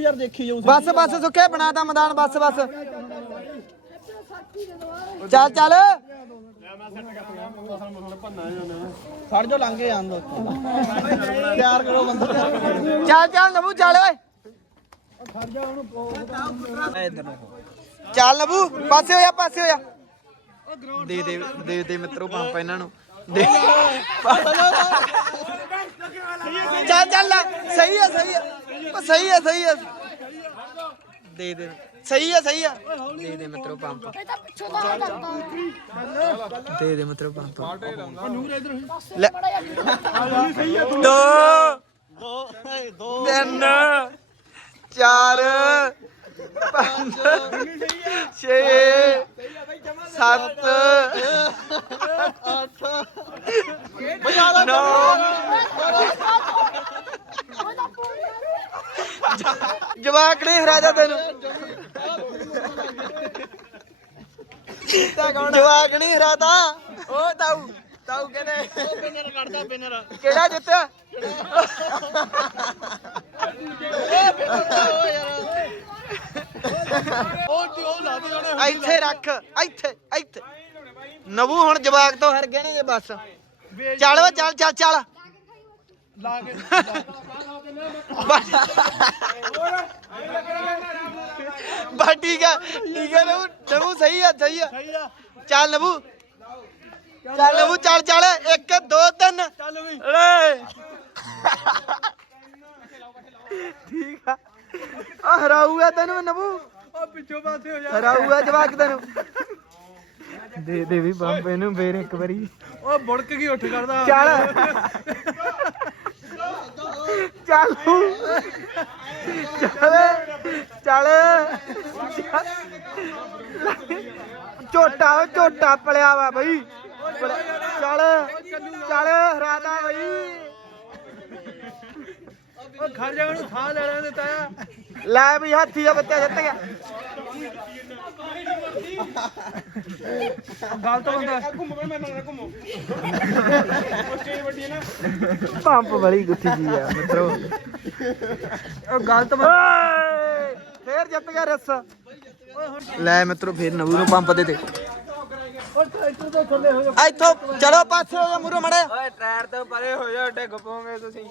ਯਾਰ ਦੇਖੀ ਜਾਊ ਬਸ ਬਸ ਸੁੱਕੇ ਬਣਾਤਾ ਮੈਦਾਨ ਬਸ ਬਸ। ਚੱਲ ਚੱਲ। ਖੜ ਜਾ ਲੰਘੇ ਆਂ ਦੋ। ਤਿਆਰ ਕਰੋ ਬੰਦਾ। ਚੱਲ ਚੱਲ ਨਬੂ ਚੱਲ ਓਏ। ਚੱਲ ਨਬੂ ਪਾਸੇ ਹੋ ਜਾ ਪਾਸੇ ਹੋ ਜਾ ਦੇ ਦੇ ਦੇ ਦੇ ਮਿੱਤਰੋ ਪੰਪ ਇਹਨਾਂ ਨੂੰ। ਦੇ। ਚੱਲ ਚੱਲ ਲੈ। ਸਹੀ ਹੈ ਸਹੀ ਹੈ ਉਹ ਸਹੀ ਹੈ ਸਹੀ ਹੈ ਦੇ ਦੇ। ਸਹੀ ਹੈ ਸਹੀ ਹੈ ਦੇ ਦੇ ਮਿੱਤਰੋ ਪੰਪ। ਇਹ ਤਾਂ ਪਿੱਛੋਂ ਦਾ ਦੇ ਦੇ ਮਿੱਤਰੋ ਪੰਪ। ਲੈ। ਦੋ। ਦੋ ਦੋ ਤਿੰਨ। ਚਾਰ। ਪੰਜ। ਛੇ। ਸੱਤ। ਨੌ। ਜਵਾਕ ਨਹੀਂ ਹਰਾਜਾ ਤੈਨੂੰ। ਜਵਾਕ ਨਹੀਂ ਹਰਾਤਾ। ਓ ਤਾਊ ਤਾਊ ਕਹਿੰਦੇ ਬਿਨਰ ਕੱਢਦਾ ਬਿਨਰ ਕਿਹੜਾ ਜਿੱਤਿਆ? ਉਹ ਜੀ ਉਹ ਲਾ ਦੇ ਉਹਨੇ ਇੱਥੇ ਰੱਖ ਇੱਥੇ ਇੱਥੇ। ਨਵੂ ਹੁਣ ਜਵਾਕ ਤੋਂ ਹਰ ਗਏ ਨੇ ਜੇ ਬਸ। ਚੱਲ ਵਾ ਚੱਲ ਚੱਲ ਚੱਲ। ਲਾ ਕੇ ਠੀਕ ਆ ਠੀਕ ਆ ਨਵੂ ਨਵੂ ਸਹੀ ਆ ਸਹੀ ਆ। ਸਹੀ ਆ। ਚੱਲ ਨਵੂ ਚੱਲ ਨਵੂ ਚੱਲ ਚੱਲ 1 2 3 ਚੱਲ ਵੀ। ਏ ਠੀਕ ਆ। ਆ ਹਰਾਊਗਾ ਤੈਨੂੰ ਨਵੂ। ਉਹ ਪਿੱਛੋਂ ਪਾਸੇ ਹੋ ਜਾ। ਹਰਾਊਗਾ ਜਵਾਕ ਤੈਨੂੰ। ਦੇ ਦੇ ਵੀ ਬੰਬ ਇਹਨੂੰ ਫੇਰ ਇੱਕ ਵਾਰੀ। ਉਹ ਬੁੜਕ ਗਈ ਉੱਠ ਕਰਦਾ। ਚੱਲ। ਚੱਲ। ਚੱਲ ਚੱਲ। ਝੋਟਾ ਝੋਟਾ ਪਲਿਆ ਵਾ ਬਈ। ਚੱਲ ਚੱਲ ਹਰਾਦਾ ਬਈ। ਉਹ ਖੜ ਜਾ ਉਹਨੂੰ ਸਾਹ ਲੈ ਲੈਣ ਦੇ ਤਾਇਆ ਲੈ ਵੀ ਹਾਥੀ ਦਾ ਬੱਚਾ ਜਿੱਤ ਗਿਆ। ਗਲਤ ਬੰਦਾ ਘੁੰਮ ਮੈਂ ਨਾਲ ਘੁੰਮੋ। ਪੰਪ ਬੜੀ ਗੁੱਥੀ ਜੀ ਆ ਮਿੱਤਰੋ। ਉਹ ਗਲਤ ਬੰਦਾ ਫੇਰ ਜਿੱਤ ਗਿਆ ਰਸ। ਲੈ ਮਿੱਤਰੋ ਫੇਰ ਨਵੂ ਨੂੰ ਪੰਪ ਦੇ ਤੇ ਉਹ ਟਰੈਕਟਰ ਦੇ ਥੱਲੇ ਹੋ ਜਾ। ਇੱਥੋਂ ਚਲੋ ਪਾਸੇ ਹੋ ਜਾ ਮੂਰੋ ਮੜੇ ਓਏ ਟਾਇਰ ਤੋਂ ਪਰੇ ਹੋ ਜਾ ਡਿੱਗ ਪੋਗੇ ਤੁਸੀਂ।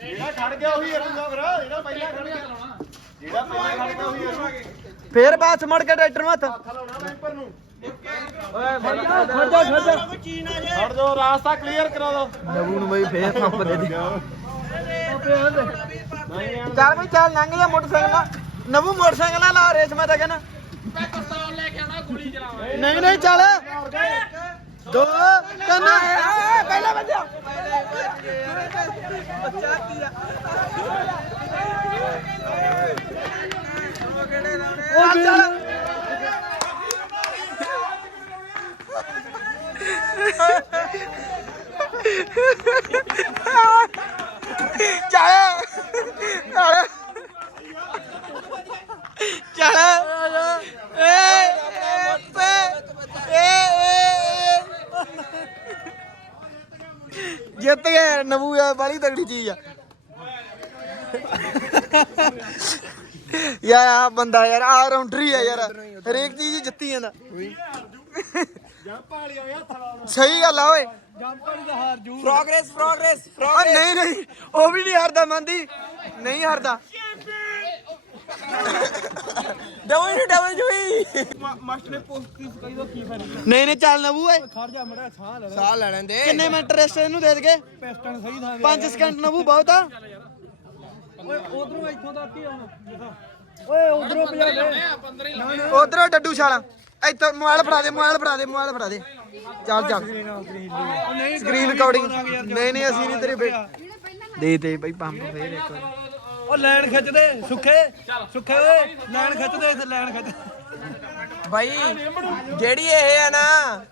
ਜਿਹੜਾ ਖੜ ਗਿਆ ਉਹੀ ਹਰੂਗਾ ਫਿਰ ਜਿਹੜਾ ਪਹਿਲਾਂ ਖੜ ਗਿਆ। ਜਿਹੜਾ ਪਹਿਲਾਂ ਖੜ ਗਿਆ ਉਹੀ ਹਰੂਗਾ ਫੇਰ ਬਾਸ ਮੁੜ ਕੇ ਟਰੈਕਟਰ ਨੂੰ ਹੱਥ। ਲਾਉਣਾ ਬੈਂਪਰ ਨੂੰ ਓਏ ਖੜ ਜਾ ਖੜ ਜਾ ਖੜ ਜਾ ਰਾਸਤਾ ਕਲੀਅਰ ਕਰਾ ਦੋ। ਨਵੂ ਨੂੰ ਬਈ ਫੇਰ ਦੇ ਦੇ। ਚੱਲ ਬਈ ਚੱਲ ਲੰਘ ਜਾ ਮੋਟਰਸਾਈਕਲ ਨਾਲ। ਨਵੂ ਮੋਟਰਸਾਈਕਲ ਨਾਲ ਲਾ ਰੇਸ ਮੈਂ ਤਾਂ ਕਹਿੰਦਾ। ਨਹੀਂ ਨਹੀਂ ਚੱਲ। ਦੋ ਤਿੰਨ। ਪਹਿਲਾ ਵੱਜਿਆ। ਬੱਚਾ ਕੀ ਆ ਚੱਲ ਚੱਲ ਚੱਲ ਚੱਲ ਚੱਲ ਏ ਏ ਪੇ ਏ ਏ ਜਿੱਤ ਗਏ ਨਵੂ ਆ ਬੜੀ ਤਗੜੀ ਚੀਜ਼ ਆ। ਯਾਰ ਆ ਬੰਦਾ ਯਾਰ ਆ ਰਾਉਂਡਰੀ ਆ ਯਾਰ। ਹਰੇਕ ਚੀਜ਼ ਜਿੱਤੀ ਜਾਂਦਾ। ਜੰਪ ਵਾਲੀ ਆਇਆ ਥਲਾ ਸਹੀ ਗੱਲ ਆ ਓਏ। ਜੰਪ ਵਾਲੀ ਦਾ ਹਾਰ ਜੂ ਪ੍ਰੋਗਰੈਸ ਪ੍ਰੋਗਰੈਸ ਨਹੀਂ ਨਹੀਂ ਉਹ ਵੀ ਨਹੀਂ ਹਾਰਦਾ ਮੰਦੀ ਨਹੀਂ ਹਾਰਦਾ। Double G double G master ਨੇ ਕੀ ਫਾਇਦਾ ਨਹੀਂ ਨਹੀਂ ਚੱਲ ਨਬੂ ਓਏ। ਖੜ ਜਾ ਮੜਾ ਸਾਹ ਲੈ ਸਾਹ ਲੈਣ ਦੇ। ਕਿੰਨੇ ਮਿੰਟ ਰੈਸਟ ਇਹਨੂੰ ਦੇ ਦਗੇ ਪਿਸਟਨ ਸਹੀ ਥਾਂ 5 ਸਕਿੰਟ ਨਬੂ ਬਹੁਤ ਆ। ਓਏ ਉਧਰੋਂ ਇੱਥੋਂ ਤੱਕ ਹੀ ਆਉਣਾ। ਓਏ ਉਧਰੋਂ ਭਜਾ ਦੇ। ਉਧਰੋਂ ਡੱਡੂ ਛਾਲਾ। ਇੱਥੇ ਮੋਬਾਈਲ ਫੜਾ ਦੇ ਮੋਬਾਈਲ ਫੜਾ ਦੇ ਮੋਬਾਈਲ ਫੜਾ ਦੇ। ਚੱਲ ਚੱਲ। ਨਹੀਂ ਸਕਰੀਨ ਰਿਕਾਰਡਿੰਗ ਨਹੀਂ ਨਹੀਂ ਅਸੀਂ ਨਹੀਂ ਤੇਰੇ ਬੇ ਦੇ ਦੇ ਬਈ ਪੰਪ ਫੇਰ ਇੱਕ ਉਹ ਲੈਣ ਖਿੱਚਦੇ ਸੁੱਖੇ। ਸੁੱਖੇ ਓਏ ਲੈਣ ਖਿੱਚਦੇ ਇੱਥੇ ਲੈਣ ਖਿੱਚ। ਬਾਈ ਜਿਹੜੀ ਇਹ ਆ ਨਾ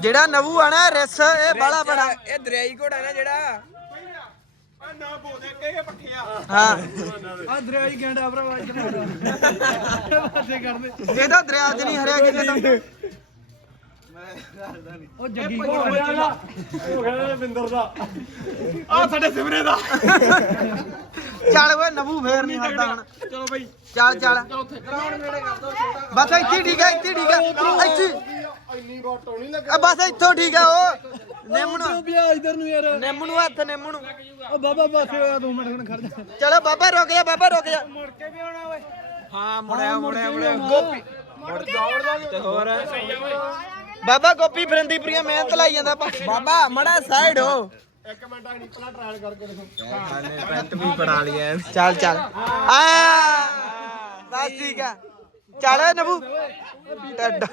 ਜਿਹੜਾ ਨਵੂ ਆ ਨਾ ਰਿਸ ਇਹ ਬੜਾ ਬੜਾ। ਇਹ ਦਰਿਆਈ ਘੋੜਾ ਨਾ ਜਿਹੜਾ। ਨਾ ਬੋਦੇ ਕਿਹੇ ਪੱਖਿਆ ਹਾਂ। ਆ ਦਰਿਆਈ ਗੈਂਡਾ ਭਰਾਵਾ ਇੱਧਰ ਪਾਸੇ ਕਰਦੇ ਇਹਦਾ ਦਰਿਆ 'ਚ ਨਹੀਂ ਹਰਿਆ ਕਿਤੇ ਤਾਂ। ਉਹ ਜੱਗੀ ਹੋ ਗਿਆ ਬਿੰਦਰ ਦਾ। ਆ ਸਾਡੇ ਸਿਮਰੇ ਦਾ। ਚੱਲ ਓਏ ਨਬੂ ਫੇਰ ਨਹੀਂ ਹੱਦਾ ਹੁਣ। ਚਲੋ ਬਈ। ਚੱਲ ਚੱਲ। ਬਸ ਇੱਥੇ ਠੀਕ ਹੈ ਇੱਥੇ ਠੀਕ ਹੈ। ਇੱਥੇ ਇੰਨੀ ਗੋਟੋ ਨਹੀਂ ਲੱਗ ਆ ਬਸ ਇੱਥੋਂ ਠੀਕ ਹੈ ਉਹ। ਨਿੰਮ ਨੂੰ ਪਿਆ ਇਧਰ ਨੂੰ ਯਾਰ। ਨਿੰਮ ਨੂੰ ਹੱਥ ਨਿੰਮ ਨੂੰ ਉਹ ਬਾਬਾ ਬਾਸੇ ਹੋਇਆ 2 ਮਿੰਟ ਖੜ ਖੜ ਜਾ। ਚਲੋ ਬਾਬਾ ਰੁਕ ਜਾ ਬਾਬਾ ਰੁਕ ਜਾ। ਮੁੜ ਕੇ ਵੀ ਆਉਣਾ ਓਏ। ਹਾਂ ਮੁੜਿਆ ਮੁੜਿਆ ਮੁੜਿਆ। ਗੋਪੀ। ਮੁੜ ਜਾਵੜ ਦਾ ਤੇ ਹੋਰ। ਬਾਬਾ ਗੋਪੀ ਫਰੰਦੀਪੁਰੀਆ ਮਿਹਨਤ ਲਾਈ ਜਾਂਦਾ ਪਾ ਬਾਬਾ ਮੜਾ ਸਾਈਡ ਹੋ। ਇੱਕ ਮਿੰਟ ਆ ਨਿਕਲਾ ਟ੍ਰਾਇਲ ਕਰਕੇ ਦੇਖੋ ਪੈਂਟ ਵੀ ਬਣਾ ਲਿਆ। ਚੱਲ ਚੱਲ। ਆ ਬਸ ਠੀਕ ਆ। ਚੱਲ ਨਬੂ। ਟੱਡ।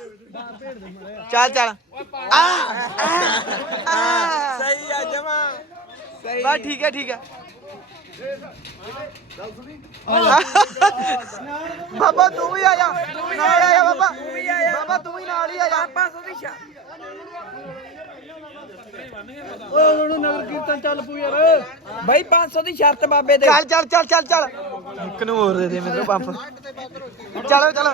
ਚੱਲ ਚੱਲ। ਆ ਆ ਸਹੀ ਆ ਜਮਾ। ਸਹੀ। ਬਸ ਠੀਕ ਹੈ ਠੀਕ ਹੈ ਬਾਬਾ ਤੂੰ ਵੀ ਆ ਜਾ। ਨਾਲ ਆ ਜਾ ਬਾਬਾ। ਬਾਬਾ ਤੂੰ ਵੀ ਆ ਜਾ। 500 ਦੀ ਸ਼ਾ ਓਏ ਉਹਨੂੰ ਨਗਰ ਕੀਰਤਨ ਚੱਲ ਪੂ ਯਾਰ। ਬਾਈ 500 ਦੀ ਸ਼ਰਤ ਬਾਬੇ ਦੇ। ਚੱਲ ਚੱਲ ਚੱਲ ਚੱਲ ਚੱਲ। ਇੱਕ ਨੂੰ ਹੋਰ ਦੇ ਦੇ ਮੈਨੂੰ ਪੰਪ। ਚਲੋ ਚਲੋ।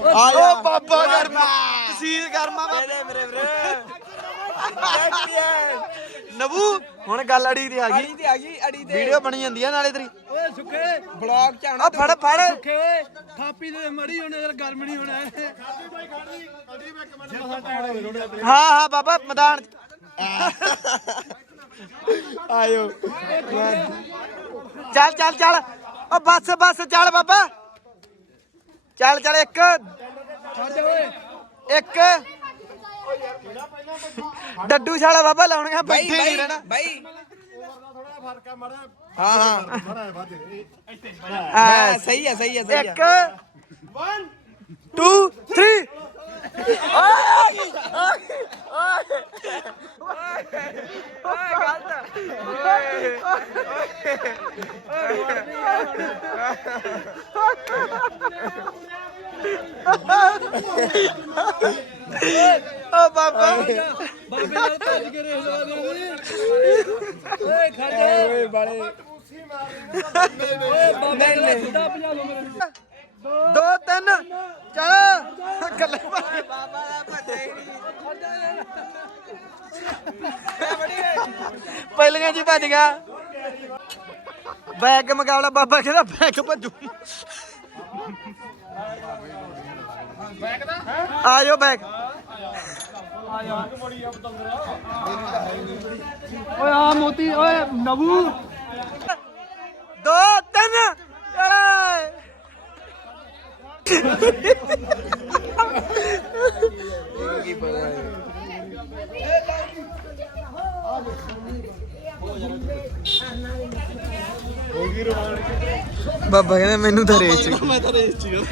ਓ ਬਾਬਾ ਗਰਮਾ। ਤਸੀਰ ਗਰਮਾ ਦੇ ਮੇਰੇ ਵੀਰੇ। ਨਬੂ ਹੁਣ ਗੱਲ ਅੜੀ ਤੇ ਆ ਅੜੀ ਗਈ ਤੇ ਆ ਗਈ ਅੜੀ ਤੇ। ਵੀਡੀਓ ਬਣੀ ਜਾਂਦੀ ਆ ਨਾਲੇ ਤੇਰੀ। ਓਏ ਸੁੱਖੇ ਬਲੌਗ ਚ ਆਣਾ ਆ ਫੜ ਫੜ। ਸੁੱਖੇ ਓਏ ਥਾਪੀ ਦੇ ਮੜੀ ਹੋਣੇ ਯਾਰ ਗਰਮ ਨਹੀਂ ਹੋਣਾ। ਖਾਦੀ ਬਾਈ ਖਾਦੀ ਖਾਦੀ ਮੈਂ ਇੱਕ ਮਿੰਟ ਹਾਂ ਹਾਂ ਬਾਬਾ ਮੈਦਾਨ। ਆਇਓ। ਚੱਲ ਚੱਲ ਚੱਲ। ਓ ਬੱਸ ਬੱਸ ਚੱਲ ਬਾਬਾ। ਚੱਲ ਚੱਲ ਇੱਕ। ਛੱਡ ਜਾ ਓਏ। ਇੱਕ। ਡੱਡੂ ਛਾਲਾ ਬਾਬਾ ਲਾਉਣੀਆਂ ਬਾਈ ਬੈਠੇ ਨਹੀਂ ਬਾਈ ਰਹਿਣਾ ਬਾਈ ਥੋੜਾ ਫ਼ਰਕ ਆ ਮੜਾ ਹਾਂ ਹਾਂ ਮੜਾ ਵਾਦੇ ਹਾਂ, ਸਹੀ ਆ ਸਹੀ ਆ ਸਹੀ ਆ ਇੱਕ 2 3 ਓਏ ਗਲਤ ਓ ਬਾਬਾ। ਬਾਬੇ ਨਾਲ ਭੱਜ ਕੇ ਰੇਸ ਲਾ ਦੇ ਓਏ ਖੜ ਜਾ ਓਏ ਬਾਲੇ ਓਏ ਬਾਬੇ ਨਾਲ ਸਿੱਧਾ ਭਜਾ ਲਓ ਮੇਰੇ ਦੋ ਤਿੰਨ ਚਲੋ। ਗੱਲੇ ਬਾਬਾ ਦਾ ਪਤਾ ਹੀ ਨਹੀਂ ਪਹਿਲੀਆਂ ਜੀ ਭੱਜ ਗਿਆ। ਬੈਗ ਮੁਕਾਬਲਾ ਬਾਬਾ ਕਹਿੰਦਾ ਬੈਗ ਭੱਜੂ। ਆ ਜਾਓ ਬੈਗ ਓਏ ਆ ਮੋਤੀ ਓਏ ਨਬੂ। ਦੋ ਤਿੰਨ। ਚਲੇ ਬਾਬਾ ਕਹਿੰਦਾ ਮੈਨੂੰ ਤਾਂ ਰੇਸ ਚ ਮੈਂ ਤਾਂ ਰੇਸ ਚ